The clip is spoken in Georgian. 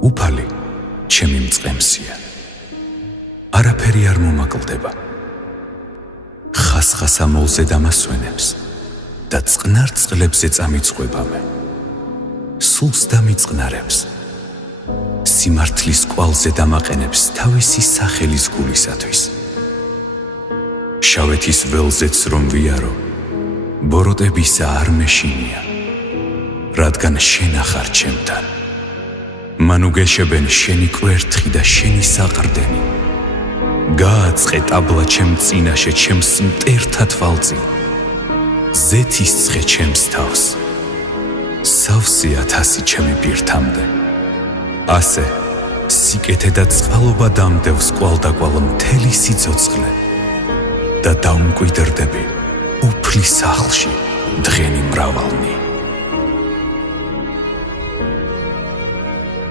უფალი ჩემი მწყემსია, არაფერი არ მომაკლდება. ხასხასა მოლზე დამასვენებს და წყნარ წყლებზე წამიწყვებამე. სულს დამიწყნარებს, სიმართლის კვალზე დამაყენებს თავისი სახელის გულისათვის. შავეთის ველზეც რომ ვიარო, ბოროტებისა არ მეშინია, რადგან შენ ახარ ჩემთან. მან უგეშებენ შენი კვერთხი და შენი საყრდენი. გააწყე ტაბლა ჩემ წინაშე ჩემს მტერთა თვალწინ. ზეთისცხე ჩემს თავს, სავსეა თასი ჩემი პირთამდე. ასე სიკეთე და წყალობა დამდევს კვალდაკვალ მთელი სიცოცხლე და დაუმკვიდრდები უფლის სახლში დღენი მრავალნი.